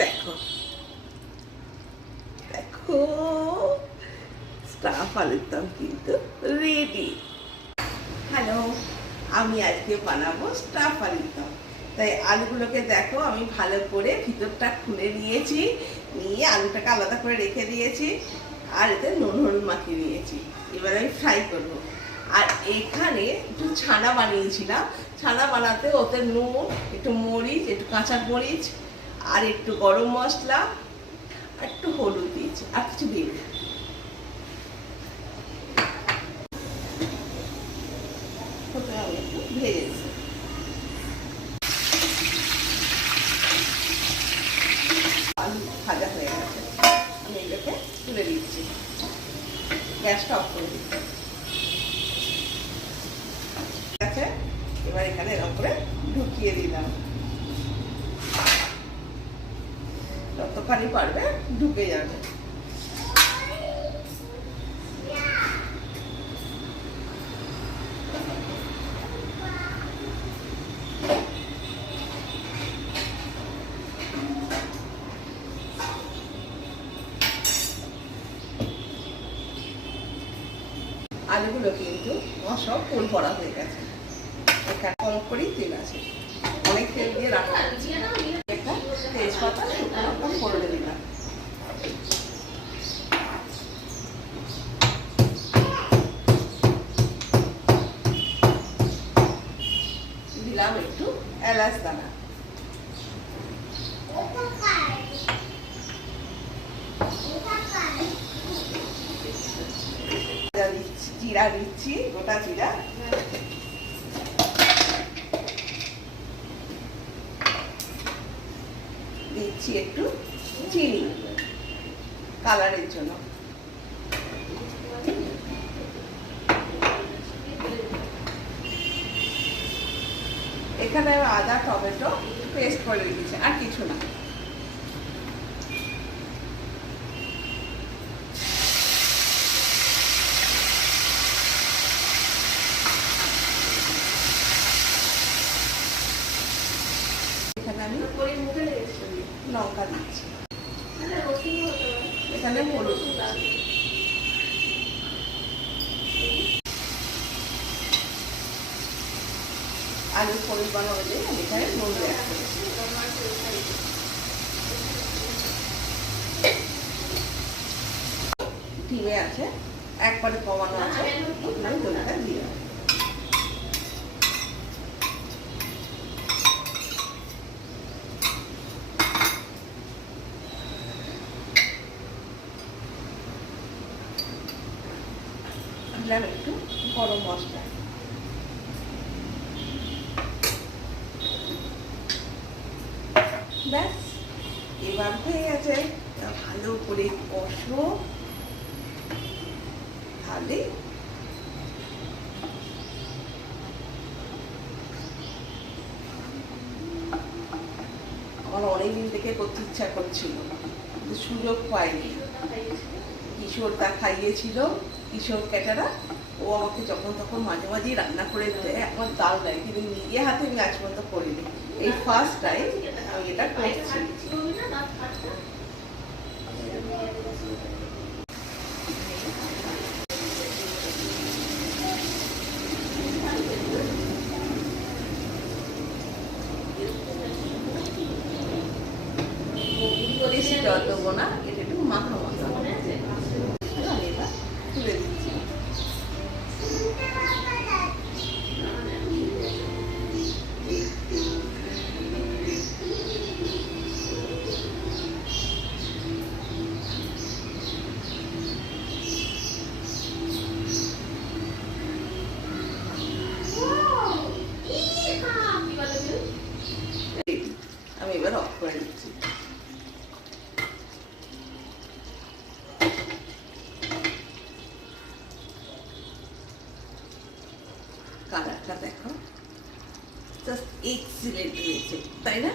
দেখো দেখো স্টাফ আলুর দম কিন্তু রেডি। হ্যালো, আমি আজকে বানাবো স্টাফ আলুর দম। তাই আলুগুলোকে দেখো আমি ভালো করে ভিতরটা খুলে নিয়েছি, নিয়ে আলুটাকে আলাদা করে রেখে দিয়েছি, আর এতে নুন হলুদ মাখিয়ে নিয়েছি। এবার আমি ফ্রাই করব। আর এখানে একটু ছানা বানিয়েছিলাম, ছানা বানাতে ওতে নুন, একটু মরিচ, একটু কাঁচা মরিচ, আর একটু গরম মশলা, আর একটু হলুদ দিয়েছি, আর কিছু দিই না। আমি একটু ভেজেছি। আলু ভাজা হয়ে গেছে, আমি এটাকে তুলে দিচ্ছি, গ্যাসটা অফ করে দিচ্ছি। এবার এখানে এরকম করে ঢুকিয়ে দিলাম, যতখানি পারবে ঢুকে যাবে। আলুগুলো কিন্তু আমার সব ফুল ভরা হয়ে গেছে, এখানে কম করেই তেল আছে, অনেক তেল দিয়ে রাখা। একটা তেজপাতা শুকনো ফোড়নে দিলাম, দিলাম একটু এলাচ দানা, জিরা দিচ্ছি, গোটা জিরা, দিচ্ছি একটু চিনি কালারের জন্য, এখানে আদা টমেটো পেস্ট করে দিচ্ছি, আর কিছু না। এখানে আমি লঙ্কা দিচ্ছি, এখানে হলুদ, আলুর পরিমাণ অনুযায়ী আমি এখানে নুন অ্যাড করেছি। ডিমে আছে, একবারে কমানো আছে, আমি দুধটা দিয়ে দিলাম একটু গরম মশলা, ব্যাস এবার হয়ে গেছে। ভালো করে কষো, তাহলে আমার অনেকদিন থেকে করতে ইচ্ছা করছিল, কিন্তু সুযোগ পাইনি। কিশোর তা খাইয়েছিল, কিশোর ক্যাটারা, ও আমাকে যখন তখন মাঝে মাঝেই রান্না করে দেয়, আমার দাল দেয়, কিন্তু নিজে হাতে আমি আজ পর্যন্ত করিনি, এই ফার্স্ট টাইম আমি এটা করছি। বেশি জল দেবো না, এটা একটু মাখা মাখা, আমি এটা তুলে দিচ্ছি। আমি এবার অফ করে দিচ্ছি। কালারটা দেখো, জাস্ট এক্সিলেন্ট হয়েছে, তাই না?